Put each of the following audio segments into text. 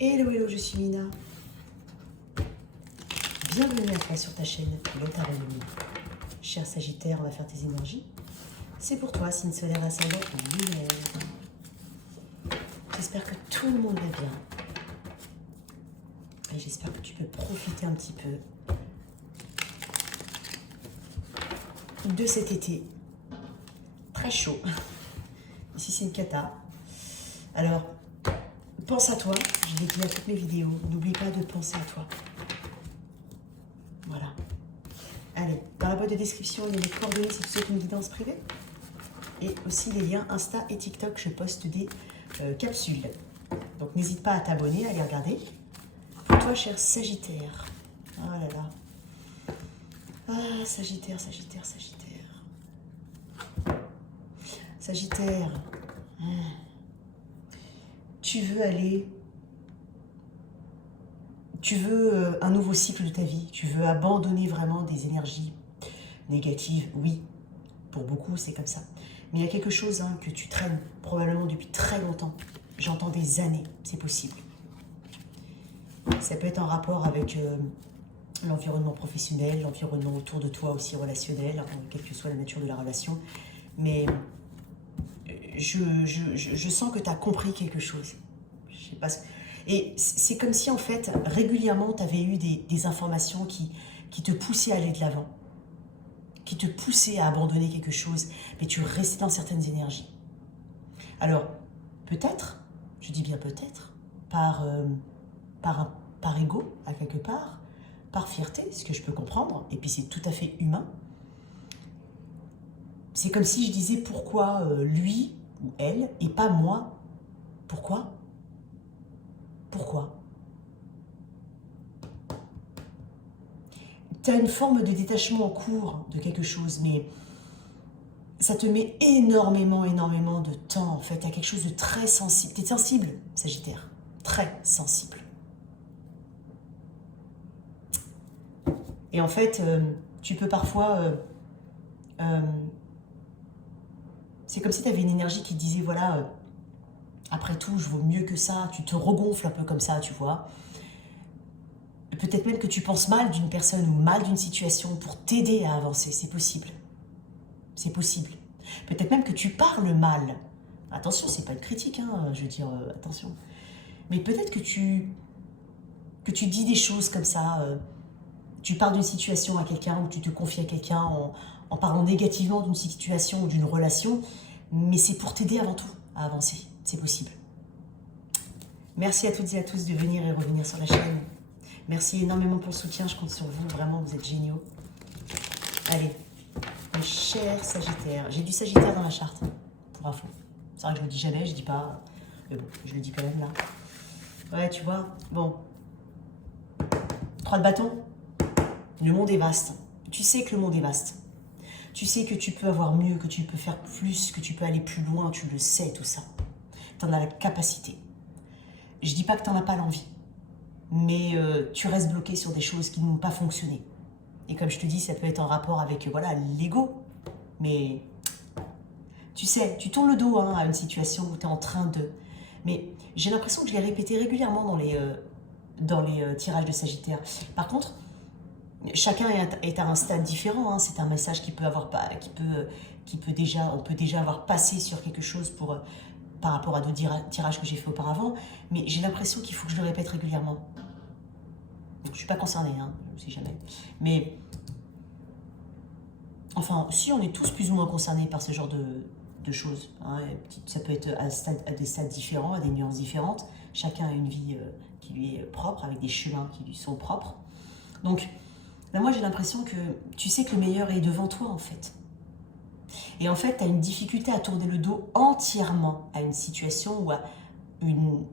Hello, hello, je suis Mina. Bienvenue à toi sur ta chaîne Le Tarot de Mina. Cher Sagittaire, on va faire tes énergies. C'est pour toi, signe solaire ascendant lunaire. J'espère que tout le monde va bien. Et j'espère que tu peux profiter un petit peu de cet été très chaud. Ici, c'est une cata. Alors, pense à toi. Je l'ai dit à toutes mes vidéos. N'oublie pas de penser à toi. Voilà. Allez, dans la boîte de description, il y a les coordonnées si tu souhaites une guidance privée. Et aussi les liens Insta et TikTok. Je poste des capsules. Donc, n'hésite pas à t'abonner, à les regarder. Pour toi, cher Sagittaire. Oh là là. Ah, Sagittaire, Sagittaire, Sagittaire. Sagittaire. Tu veux aller... Tu veux un nouveau cycle de ta vie. Tu veux abandonner vraiment des énergies négatives. Oui, pour beaucoup, c'est comme ça. Mais il y a quelque chose que tu traînes probablement depuis très longtemps. J'entends des années, c'est possible. Ça peut être en rapport avec l'environnement professionnel, l'environnement autour de toi aussi relationnel, quelle que soit la nature de la relation. Mais je sens que tu as compris quelque chose. Je sais pas. Et c'est comme si en fait, régulièrement, tu avais eu des informations qui te poussaient à aller de l'avant, qui te poussaient à abandonner quelque chose, mais tu restais dans certaines énergies. Alors, peut-être, je dis bien peut-être, par ego, à quelque part, par fierté, ce que je peux comprendre, et puis c'est tout à fait humain. C'est comme si je disais pourquoi lui ou elle, et pas moi. Pourquoi ? Pourquoi ? Tu as une forme de détachement en cours de quelque chose, mais ça te met énormément de temps, en fait. Tu as quelque chose de très sensible. Tu es sensible, Sagittaire. Très sensible. Et en fait, tu peux parfois... c'est comme si tu avais une énergie qui te disait, voilà, après tout, je vaux mieux que ça. Tu te regonfles un peu comme ça, tu vois. Peut-être même que tu penses mal d'une personne ou mal d'une situation pour t'aider à avancer. C'est possible. C'est possible. Peut-être même que tu parles mal. Attention, c'est pas une critique, je veux dire, attention. Mais peut-être que tu dis des choses comme ça. Tu parles d'une situation à quelqu'un ou tu te confies à quelqu'un en parlant négativement d'une situation ou d'une relation. Mais c'est pour t'aider avant tout à avancer. C'est possible. Merci à toutes et à tous de venir et revenir sur la chaîne. Merci énormément pour le soutien, je compte sur vous, vraiment, vous êtes géniaux. Allez, mes chers Sagittaires, j'ai du Sagittaire dans la charte, pour info. C'est vrai que je le dis jamais, je dis pas, mais bon, je le dis quand même là. Ouais, tu vois, bon. 3 de bâton, le monde est vaste. Tu sais que le monde est vaste. Tu sais que tu peux avoir mieux, que tu peux faire plus, que tu peux aller plus loin, tu le sais, tout ça. Tu en as la capacité. Je dis pas que tu n'en as pas l'envie. Mais tu restes bloqué sur des choses qui n'ont pas fonctionné. Et comme je te dis, ça peut être en rapport avec voilà l'ego. Mais tu sais, tu tournes le dos à une situation où tu es en train de... Mais j'ai l'impression que je l'ai répété régulièrement dans les tirages de Sagittaire. Par contre, chacun est à un stade différent. C'est un message qui peut avoir on peut déjà avoir passé sur quelque chose par rapport à d'autres tirages que j'ai fait auparavant. Mais j'ai l'impression qu'il faut que je le répète régulièrement. Je ne suis pas concernée, je ne sais jamais. Mais, enfin, si on est tous plus ou moins concernés par ce genre de choses, ça peut être à des stades différents, à des nuances différentes. Chacun a une vie qui lui est propre, avec des chemins qui lui sont propres. Donc, là, moi, j'ai l'impression que tu sais que le meilleur est devant toi, en fait. Et en fait, tu as une difficulté à tourner le dos entièrement à une situation ou à une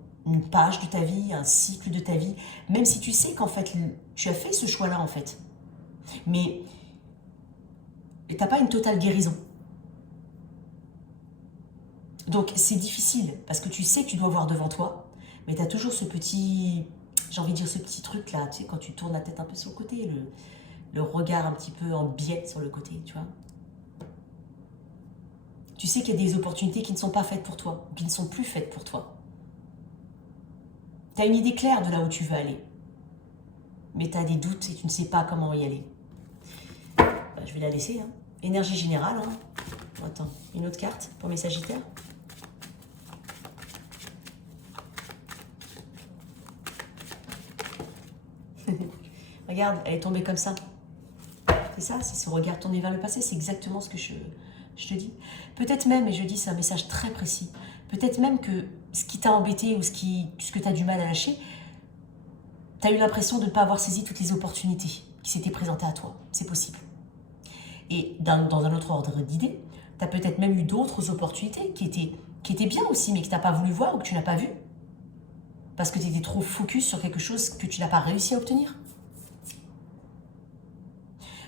page de ta vie, un cycle de ta vie, même si tu sais qu'en fait, tu as fait ce choix-là, en fait. Mais tu n'as pas une totale guérison. Donc, c'est difficile, parce que tu sais que tu dois voir devant toi, mais tu as toujours ce petit, j'ai envie de dire ce petit truc-là, tu sais, quand tu tournes la tête un peu sur le côté, le regard un petit peu en biais sur le côté, tu vois. Tu sais qu'il y a des opportunités qui ne sont pas faites pour toi, ou qui ne sont plus faites pour toi. Tu as une idée claire de là où tu veux aller. Mais tu as des doutes et tu ne sais pas comment y aller. Je vais la laisser. Hein. Énergie générale. Hein. Attends, une autre carte pour mes Sagittaires. Regarde, elle est tombée comme ça. C'est ça, c'est ce regard tourné vers le passé. C'est exactement ce que je te dis. Peut-être même, et je dis c'est un message très précis, peut-être même que ce qui t'a embêté ou ce que tu as du mal à lâcher, tu as eu l'impression de ne pas avoir saisi toutes les opportunités qui s'étaient présentées à toi. C'est possible. Et dans un autre ordre d'idée, tu as peut-être même eu d'autres opportunités qui étaient bien aussi, mais que tu n'as pas voulu voir ou que tu n'as pas vu. Parce que tu étais trop focus sur quelque chose que tu n'as pas réussi à obtenir.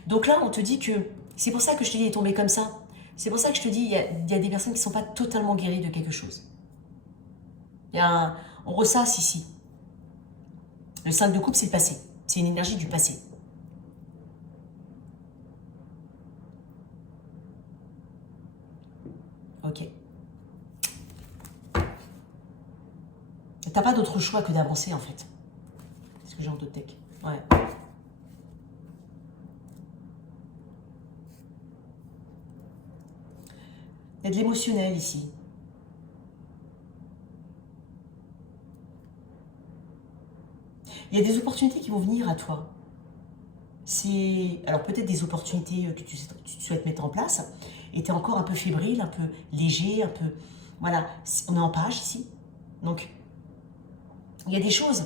Donc là, on te dit que... C'est pour ça que je te dis, elle est tombée comme ça. C'est pour ça que je te dis, il y a des personnes qui ne sont pas totalement guéries de quelque chose. On ressasse ici. Le 5 de coupe, c'est le passé. C'est une énergie du passé. Ok. T'as pas d'autre choix que d'avancer, en fait. C'est ce que j'ai en d'autres decks. Ouais. Il y a de l'émotionnel ici. Il y a des opportunités qui vont venir à toi. C'est alors peut-être des opportunités que tu souhaites mettre en place et tu es encore un peu fébrile, un peu léger, un peu... Voilà, on est en page ici. Donc, il y a des choses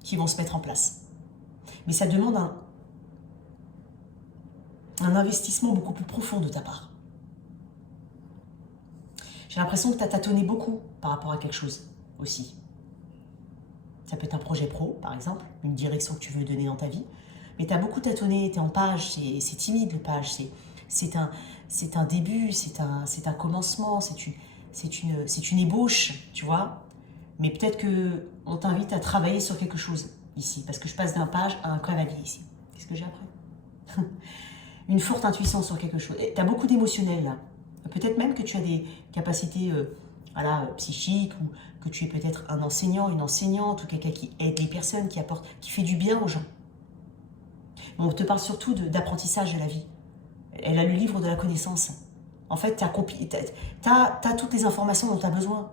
qui vont se mettre en place. Mais ça demande un investissement beaucoup plus profond de ta part. J'ai l'impression que tu as tâtonné beaucoup par rapport à quelque chose aussi. Ça peut être un projet pro, par exemple, une direction que tu veux donner dans ta vie. Mais tu as beaucoup tâtonné, tu es en page, c'est timide le page, c'est un début, c'est un commencement, c'est une ébauche, tu vois. Mais peut-être qu'on t'invite à travailler sur quelque chose ici, parce que je passe d'un page à un cavalier ici. Qu'est-ce que j'ai après? Une forte intuition sur quelque chose. Tu as beaucoup d'émotionnel là. Peut-être même que tu as des capacités psychiques, ou que tu es peut-être un enseignant, une enseignante, ou quelqu'un qui aide les personnes, qui fait du bien aux gens. On te parle surtout d'apprentissage de la vie. Elle a le livre de la connaissance. En fait, tu as toutes les informations dont tu as besoin.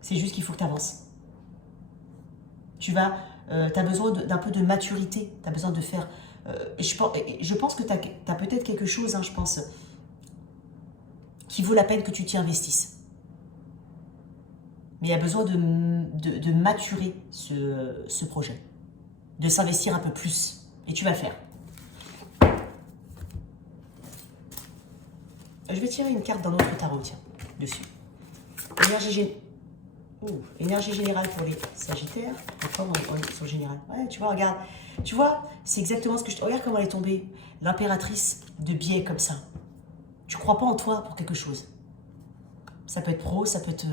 C'est juste qu'il faut que tu avances. Tu as besoin d'un peu de maturité. Tu as besoin de faire... je pense que tu as peut-être quelque chose, je pense, qui vaut la peine que tu t'y investisses. Mais il y a besoin de maturer ce projet. De s'investir un peu plus. Et tu vas le faire. Je vais tirer une carte d'un autre tarot, tiens, dessus. Énergie générale pour les Sagittaires. Encore, on est sur le général. Ouais, tu vois, regarde. Tu vois, c'est exactement ce que je... Regarde comment elle est tombée. L'impératrice de biais comme ça. Tu crois pas en toi pour quelque chose. Ça peut être pro, ça peut être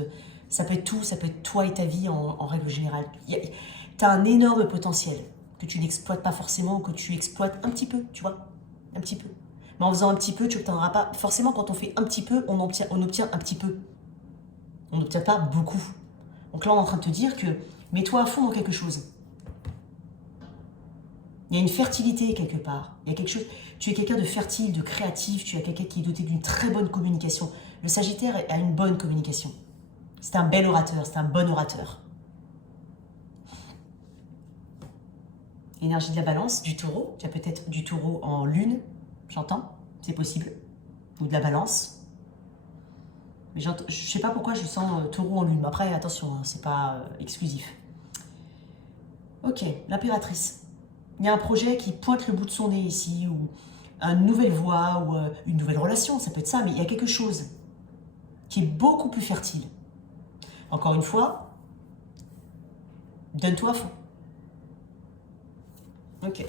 tout, ça peut être toi et ta vie en règle générale. Tu as un énorme potentiel que tu n'exploites pas forcément, que tu exploites un petit peu, tu vois, un petit peu. Mais en faisant un petit peu, tu n'obtiendras pas... Forcément, quand on fait un petit peu, on obtient un petit peu. On n'obtient pas beaucoup. Donc là, on est en train de te dire que mets-toi à fond dans quelque chose. Il y a une fertilité quelque part. Il y a quelque chose... Tu es quelqu'un de fertile, de créatif, tu es quelqu'un qui est doté d'une très bonne communication. Le Sagittaire a une bonne communication. C'est un bel orateur, c'est un bon orateur. Énergie de la balance, du taureau. Tu as peut-être du taureau en lune, j'entends, c'est possible. Ou de la balance. Mais je ne sais pas pourquoi je sens taureau en lune. Mais après, attention, c'est pas exclusif. Ok, l'impératrice. Il y a un projet qui pointe le bout de son nez ici, ou une nouvelle voie, ou une nouvelle relation, ça peut être ça, mais il y a quelque chose qui est beaucoup plus fertile. Encore une fois, donne-toi à fond. Ok.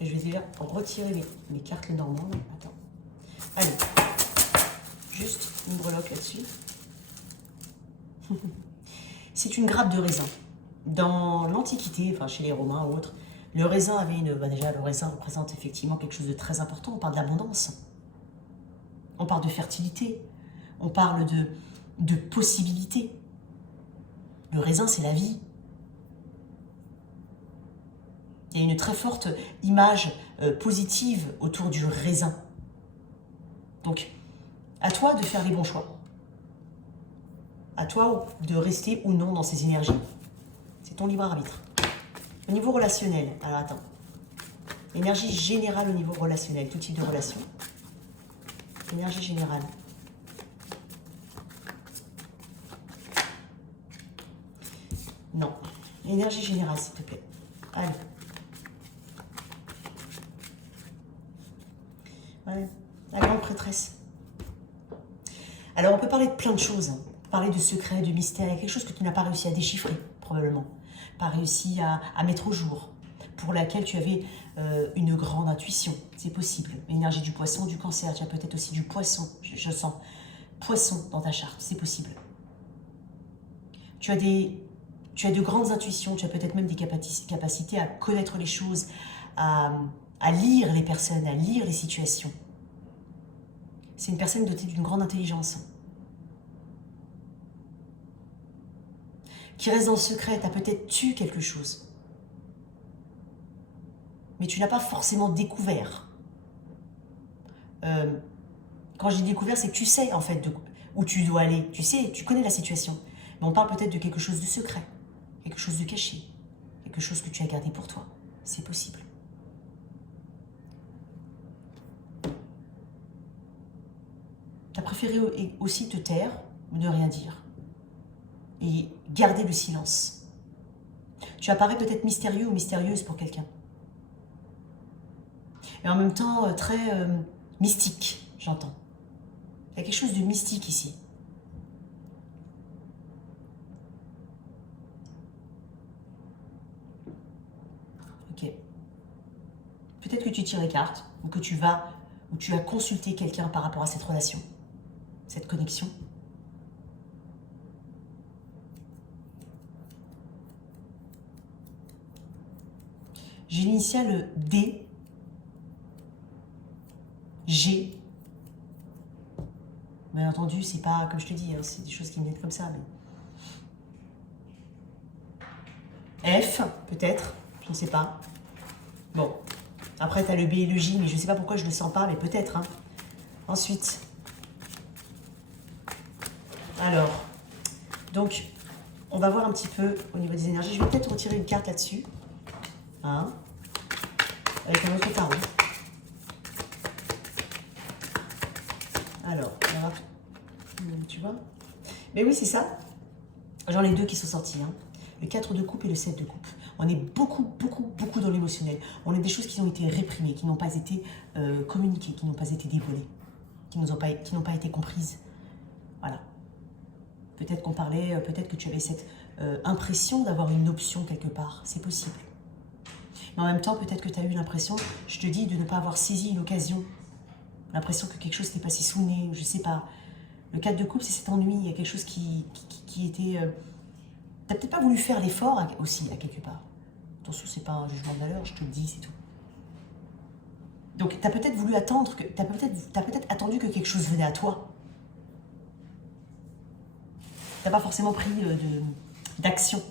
Et je vais déjà retirer les cartes normandes. Attends. Allez. Juste une breloque là-dessus. C'est une grappe de raisin. Dans l'Antiquité, enfin chez les Romains ou autres, le raisin avait déjà, le raisin représente effectivement quelque chose de très important. On parle de l'abondance. On parle de fertilité. On parle de possibilités. Le raisin, c'est la vie. Il y a une très forte image positive autour du raisin. Donc, à toi de faire les bons choix. À toi de rester ou non dans ces énergies. C'est ton libre arbitre. Au niveau relationnel, alors attends. Énergie générale au niveau relationnel, tout type de relation. Énergie générale. Non. Énergie générale, s'il te plaît. Allez. Ouais. La grande prêtresse. Alors, on peut parler de plein de choses. Hein. Parler de secrets, de mystères. Il y a quelque chose que tu n'as pas réussi à déchiffrer, probablement. Pas réussi à mettre au jour. Pour laquelle tu avais une grande intuition. C'est possible. Énergie du poisson, du cancer. Tu as peut-être aussi du poisson. Je sens. Poisson dans ta charte. C'est possible. Tu as de grandes intuitions. Tu as peut-être même des capacités à connaître les choses, à lire les personnes, à lire les situations. C'est une personne dotée d'une grande intelligence. Qui reste dans le secret. Tu as peut-être tué quelque chose. Mais tu n'as pas forcément découvert. Quand je dis découvert, c'est que tu sais en fait où tu dois aller. Tu sais, tu connais la situation. Mais on parle peut-être de quelque chose de secret, quelque chose de caché, quelque chose que tu as gardé pour toi. C'est possible. Tu as préféré aussi te taire, ou ne rien dire. Et garder le silence. Tu apparais peut-être mystérieux ou mystérieuse pour quelqu'un. Et en même temps, très mystique, j'entends. Il y a quelque chose de mystique ici. Ok. Peut-être que tu tires les cartes, ou que tu as consulté quelqu'un par rapport à cette relation, cette connexion. J'ai l'initiale D. G. Bien entendu, c'est pas, comme je te dis, hein, c'est des choses qui me viennent comme ça. Mais... F, peut-être, je ne sais pas. Bon, après tu as le B et le J, mais je ne sais pas pourquoi je ne le sens pas, mais peut-être. Hein. Ensuite, alors, donc, on va voir un petit peu au niveau des énergies. Je vais peut-être retirer une carte là-dessus. Hein, avec un autre tarot. Alors, on va... Tu vois? Mais oui, c'est ça. J'en ai deux qui sont sortis. Hein. Le 4 de coupe et le 7 de coupe. On est beaucoup dans l'émotionnel. On a des choses qui ont été réprimées, qui n'ont pas été communiquées, qui n'ont pas été dévoilées, qui n'ont pas été comprises. Voilà. Peut-être qu'on parlait, peut-être que tu avais cette impression d'avoir une option quelque part. C'est possible. Mais en même temps, peut-être que tu as eu l'impression, je te dis, de ne pas avoir saisi une occasion. L'impression que quelque chose t'est passé sous le nez, je sais pas. Le 4 de coupe, c'est cet ennui. Il y a quelque chose qui était... T'as peut-être pas voulu faire l'effort aussi, à quelque part. Attention, c'est pas un jugement de valeur, je te le dis, c'est tout. Donc, t'as peut-être voulu attendre, t'as peut-être attendu que quelque chose venait à toi. T'as pas forcément pris d'action.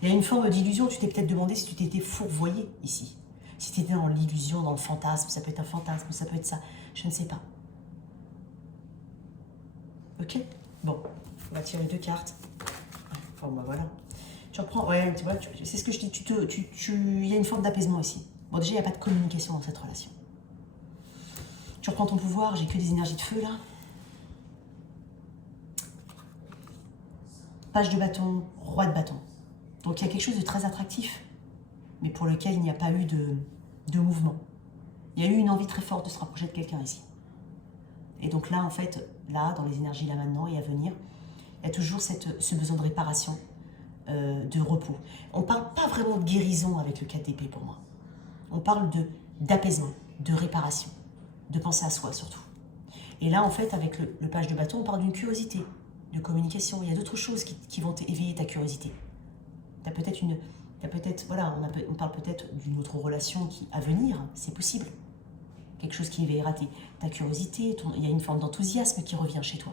Il y a une forme d'illusion, tu t'es peut-être demandé si tu t'étais fourvoyé ici. Si tu étais dans l'illusion, dans le fantasme, ça peut être un fantasme, ça peut être ça, je ne sais pas. Ok? Bon, on va tirer deux cartes. Enfin, bah voilà. Tu reprends, ouais, tu vois, c'est ce que je dis, il y a une forme d'apaisement ici. Bon, déjà, il n'y a pas de communication dans cette relation. Tu reprends ton pouvoir, j'ai que des énergies de feu, là. Page de bâton, roi de bâton. Donc, il y a quelque chose de très attractif, mais pour lequel il n'y a pas eu de mouvement. Il y a eu une envie très forte de se rapprocher de quelqu'un ici. Et donc là, en fait, là, dans les énergies là maintenant et à venir, il y a toujours ce besoin de réparation, de repos. On ne parle pas vraiment de guérison avec le 4 d'épée pour moi. On parle d'apaisement, de réparation, de penser à soi surtout. Et là, en fait, avec le page de bâton, on parle d'une curiosité, de communication. Il y a d'autres choses qui vont éveiller ta curiosité. Tu as peut-être, voilà, on parle peut-être d'une autre relation à venir, c'est possible. Quelque chose qui éveillera ta curiosité, il y a une forme d'enthousiasme qui revient chez toi.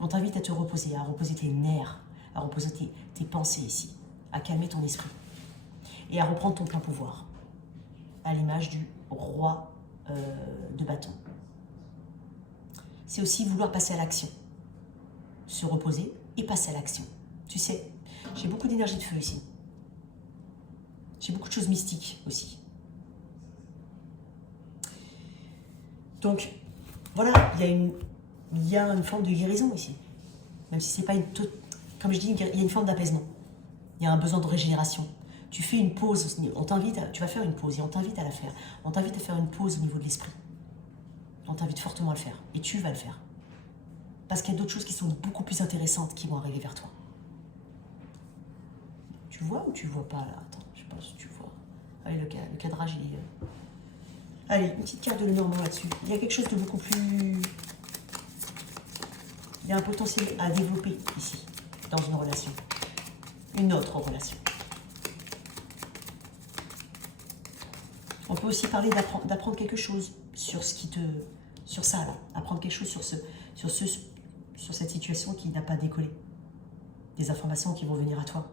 On t'invite à te reposer, à reposer tes nerfs, à reposer tes pensées ici, à calmer ton esprit et à reprendre ton plein pouvoir, à l'image du roi de bâton. C'est aussi vouloir passer à l'action, se reposer et passer à l'action. Tu sais, j'ai beaucoup d'énergie de feu ici. J'ai beaucoup de choses mystiques aussi. Donc, voilà, il y a une forme de guérison ici. Même si c'est pas comme je dis, il y a une forme d'apaisement. Il y a un besoin de régénération. Tu fais une pause, tu vas faire une pause et on t'invite à la faire. On t'invite à faire une pause au niveau de l'esprit. On t'invite fortement à le faire. Et tu vas le faire. Parce qu'il y a d'autres choses qui sont beaucoup plus intéressantes qui vont arriver vers toi. Tu vois ou tu vois pas là? Attends, je sais pas si tu vois. Allez, le cadrage, il est... Allez, une petite carte de Lenormand là-dessus. Il y a quelque chose de beaucoup plus... Il y a un potentiel à développer ici, dans une relation. Une autre relation. On peut aussi parler d'apprendre quelque chose sur ce qui te... Sur ça, là. Apprendre quelque chose sur cette situation qui n'a pas décollé. Des informations qui vont venir à toi.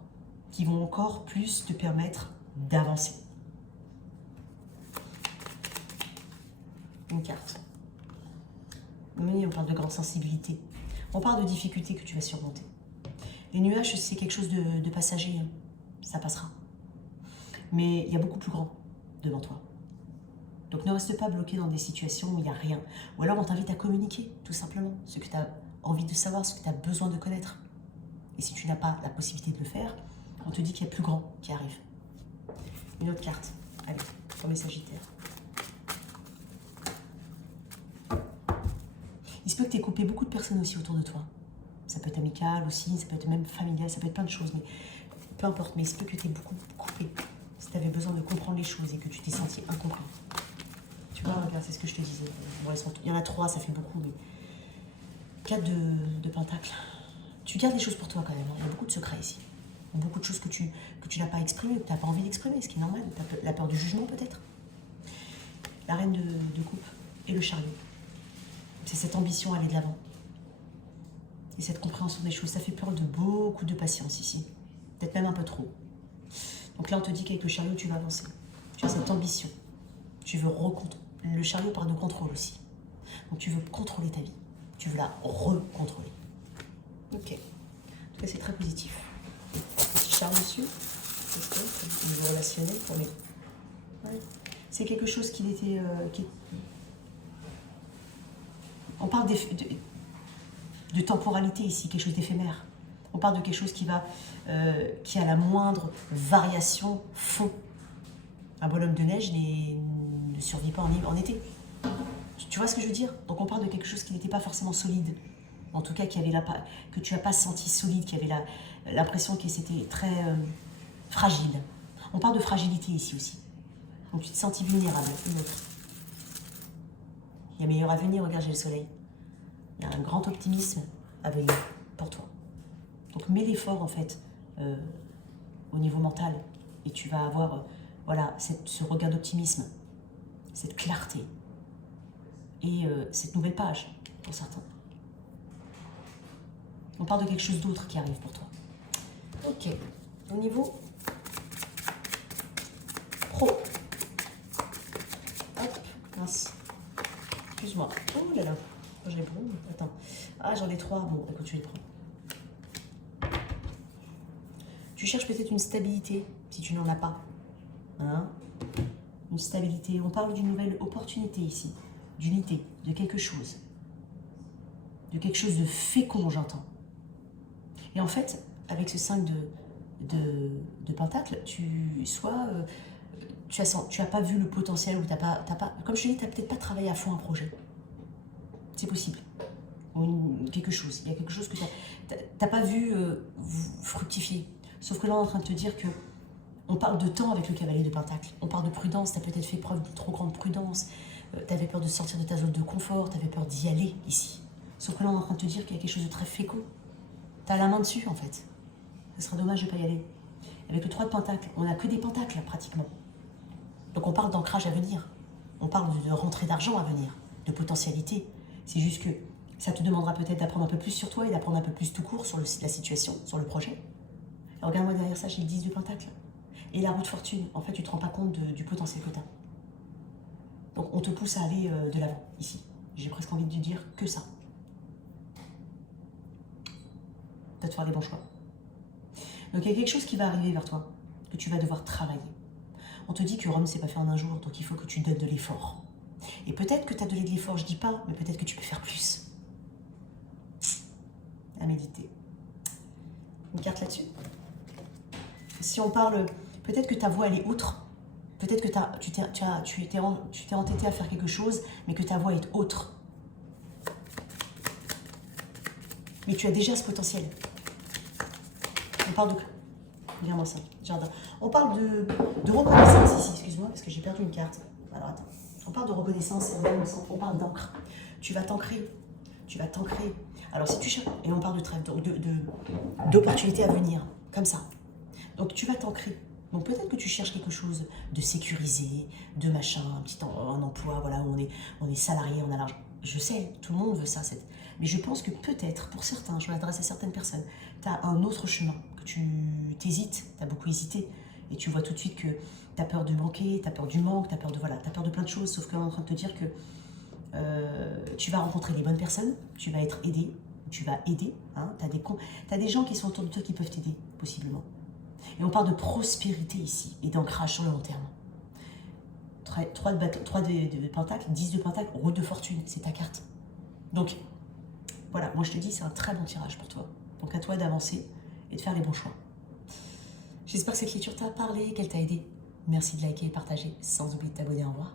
Qui vont encore plus te permettre d'avancer. Une carte. Oui, on parle de grande sensibilité. On parle de difficultés que tu vas surmonter. Les nuages, c'est quelque chose de passager. Hein. Ça passera. Mais il y a beaucoup plus grand devant toi. Donc ne reste pas bloqué dans des situations où il n'y a rien. Ou alors on t'invite à communiquer, tout simplement. Ce que tu as envie de savoir, ce que tu as besoin de connaître. Et si tu n'as pas la possibilité de le faire, on te dit qu'il y a plus grand qui arrive. Une autre carte. Allez, pour mes Sagittaires. Il se peut que tu aies coupé beaucoup de personnes aussi autour de toi. Ça peut être amical aussi, ça peut être même familial, ça peut être plein de choses. Mais peu importe, mais il se peut que tu aies beaucoup coupé. Si tu avais besoin de comprendre les choses et que tu t'es senti incompris. Tu vois, regarde, c'est ce que je te disais. Bon, il y en a 3, ça fait beaucoup, mais 4 de pentacles. Tu gardes des choses pour toi quand même. Hein. Il y a beaucoup de secrets ici. Beaucoup de choses que tu n'as pas exprimées, que tu n'as pas envie d'exprimer, ce qui est normal. La peur du jugement peut-être. La reine de coupe et le chariot. C'est cette ambition à aller de l'avant. Et cette compréhension des choses. Ça fait peur de beaucoup de patience ici. Peut-être même un peu trop. Donc là, on te dit qu'avec le chariot, tu vas avancer. Tu as cette ambition. Tu veux Le chariot parle de contrôle aussi. Donc tu veux contrôler ta vie. Tu veux la recontrôler. Ok. En tout cas, c'est très positif. Petit char dessus. Qu'est-ce que c'est au niveau relationnel pour les... Ouais. C'est quelque chose qui était... On parle de temporalité ici, quelque chose d'éphémère. On parle de quelque chose qui a la moindre variation fond. Un bonhomme de neige ne survit pas en été. Tu vois ce que je veux dire? Donc on parle de quelque chose qui n'était pas forcément solide. En tout cas, que tu n'as pas senti solide, qui avait l'impression que c'était très fragile. On parle de fragilité ici aussi. Donc tu te sens vulnérable. Une autre. Il y a meilleur avenir, regarde, j'ai le soleil. Il y a un grand optimisme à venir pour toi. Donc mets l'effort en fait au niveau mental et tu vas avoir voilà, ce regard d'optimisme, cette clarté et cette nouvelle page pour certains. On parle de quelque chose d'autre qui arrive pour toi. Ok, au niveau pro. Hop, mince. Excuse-moi. Oh là là, je les prends. Attends. Ah, j'en ai 3. Bon, écoute, je les prends. Tu cherches peut-être une stabilité, si tu n'en as pas. Hein? Une stabilité. On parle d'une nouvelle opportunité ici. D'unité, de quelque chose. De quelque chose de fécond, j'entends. Et en fait, avec ce 5 de pentacle, tu as pas vu le potentiel ou t'as pas, comme je te dis, tu n'as peut-être pas travaillé à fond un projet. C'est possible. Ou quelque chose. Il y a quelque chose que tu n'as pas vu fructifier. Sauf que là, on est en train de te dire que on parle de temps avec le cavalier de pentacle. On parle de prudence. Tu as peut-être fait preuve de trop grande prudence. Tu avais peur de sortir de ta zone de confort. Tu avais peur d'y aller ici. Sauf que là, on est en train de te dire qu'il y a quelque chose de très fécond. Tu as la main dessus, en fait. Ce serait dommage de ne pas y aller. Avec le 3 de pentacle, on n'a que des pentacles, pratiquement. Donc on parle d'ancrage à venir. On parle de rentrée d'argent à venir, de potentialité. C'est juste que Ça te demandera peut-être d'apprendre un peu plus sur toi et d'apprendre un peu plus tout court sur la situation, sur le projet. Regarde-moi derrière ça, j'ai le 10 de Pentacle. Et la roue de fortune, en fait, tu ne te rends pas compte du potentiel que tu as. Donc, on te pousse à aller de l'avant, ici. J'ai presque envie de te dire que ça. Tu vas te faire les bons choix. Donc, il y a quelque chose qui va arriver vers toi, que tu vas devoir travailler. On te dit que Rome, c'est pas fait en un jour, donc il faut que tu donnes de l'effort. Et peut-être que tu as donné de l'effort, je dis pas, mais peut-être que tu peux faire plus. À méditer. Une carte là-dessus. Si on parle, peut-être que ta voix, elle est outre. Peut-être que tu t'es entêté à faire quelque chose, mais que ta voix est autre. Mais tu as déjà ce potentiel. On parle de... Regarde-moi ça, jardin. On parle de reconnaissance ici, excuse-moi, parce que j'ai perdu une carte. Alors attends. On parle de reconnaissance, on parle d'encre. Tu vas t'ancrer. Tu vas t'ancrer. Alors si tu cherches... Et on parle d'opportunités à venir, comme ça. Donc tu vas t'ancrer. Donc peut-être que tu cherches quelque chose de sécurisé, de machin, un emploi, voilà, où on est salarié, on a l'argent. Je sais, tout le monde veut ça. Mais je pense que peut-être, pour certains, je m'adresse à certaines personnes, tu as un autre chemin, que tu t'hésites, tu as beaucoup hésité, et tu vois tout de suite que tu as peur de manquer, tu as peur du manque, tu as peur de plein de choses, sauf qu'on est en train de te dire que tu vas rencontrer les bonnes personnes, tu vas être aidé, tu vas aider, hein, tu as des gens qui sont autour de toi qui peuvent t'aider, possiblement. Et on parle de prospérité ici, et d'ancrage sur le long terme. 3 de Pentacle, 10 de Pentacle, route de fortune, c'est ta carte. Donc, voilà, moi je te dis, c'est un très bon tirage pour toi. Donc à toi d'avancer et de faire les bons choix. J'espère que cette lecture t'a parlé, qu'elle t'a aidé. Merci de liker et partager, sans oublier de t'abonner. Au revoir.